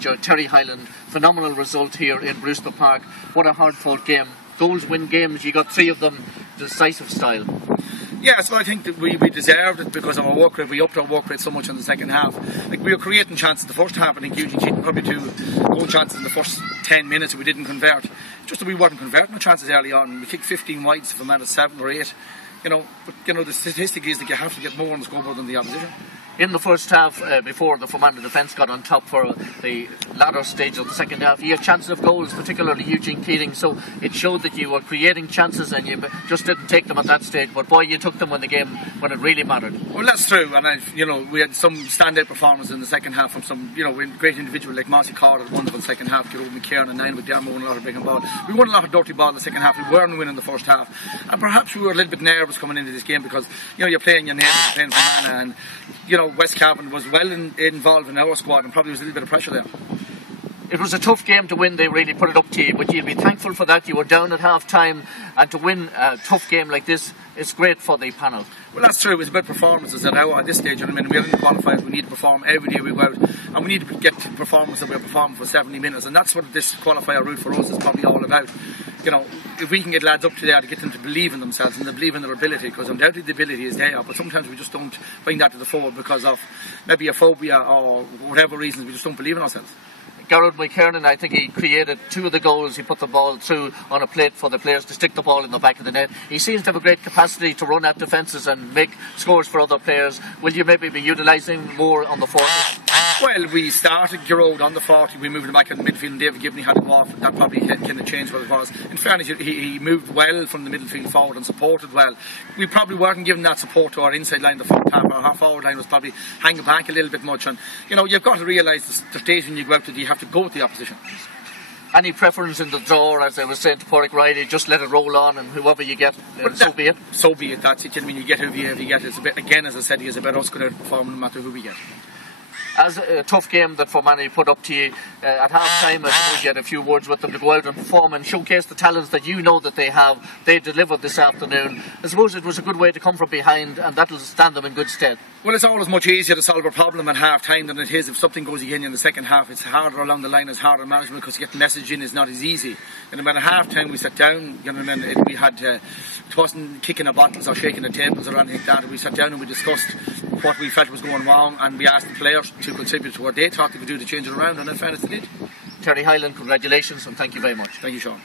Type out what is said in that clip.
Terry Hyland, phenomenal result here in Brewster Park. What a hard-fought game. Goals win games. You got 3 of them, decisive style. Yeah, so I think that we deserved it because of our work rate. We upped our work rate so much in the second half. Like, we were creating chances the first half. I think Eugene Keaton probably 2 goal chances in the first 10 minutes we didn't convert. Just that we weren't converting the chances early on. We kicked 15 wides from out of 7 or 8. But the statistic is that you have to get more on the scoreboard than the opposition. In the first half, before the Fermanagh defence got on top for the latter stage of the second half, you had chances of goals, particularly Eugene Keating, so it showed that you were creating chances and you just didn't take them at that stage, but boy, you took them when it really mattered. Well, that's true, and we had some standout performances in the second half from some great individuals like Mossy Carter, wonderful second half, Gerard McKeown and 9 with Dermo won a lot of big ball. We won a lot of dirty ball in the second half. We weren't winning the first half, and perhaps we were a little bit nervous coming into this game because you're playing your neighbours, you're playing Fermanagh, and West Cavan was well involved in our squad and probably was a little bit of pressure there. It was a tough game to win. They really put it up to you, but you'll be thankful for that. You were down at half time, and to win a tough game like this, it's great for the panel. Well, that's true. It's about performances at this stage. We're in the qualifiers. We need to perform every day we go out, and we need to get performance that we're performing for 70 minutes, and that's what this qualifier route for us is probably all about. If we can get lads up to there to get them to believe in themselves and to believe in their ability, because undoubtedly the ability is there, but sometimes we just don't bring that to the fore because of maybe a phobia or whatever reasons. We just don't believe in ourselves. Gerard McKernan, I think he created 2 of the goals. He put the ball through on a plate for the players to stick the ball in the back of the net. He seems to have a great capacity to run at defences and make scores for other players. Will you maybe be utilising more on the 40? Well, we started Gerard on the 40, we moved him back in the midfield and David Gibney had to go off. That probably kind of changed what it was. In fairness, he moved well from the midfield forward and supported well. We probably weren't giving that support to our inside line, the front half. Our half forward line was probably hanging back a little bit much, and you've got to realise the stage when you go out to, you have to go with the opposition. Any preference in the draw, as I was saying to Porrick Riley, just let it roll on and whoever you get, so be it? So be it, that's it. You get whoever you get. It's again, as I said, it's about us going to perform no matter who we get. As a tough game that Fermanagh put up to you, at half time I suppose you had a few words with them to go out and perform and showcase the talents that you know that they have. They delivered this afternoon. I suppose it was a good way to come from behind, and that'll stand them in good stead. Well, it's always much easier to solve a problem at half time than it is if something goes again in the second half. It's harder along the line, it's harder management because getting message in is not as easy. And at half time we sat down, we had it wasn't kicking the bottles or shaking the tables or anything like that. We sat down and we discussed what we felt was going wrong, and we asked the players to contribute to what they thought they could do to change it around, and in fairness they did. Terry Hyland, congratulations and thank you very much. Thank you, Sean.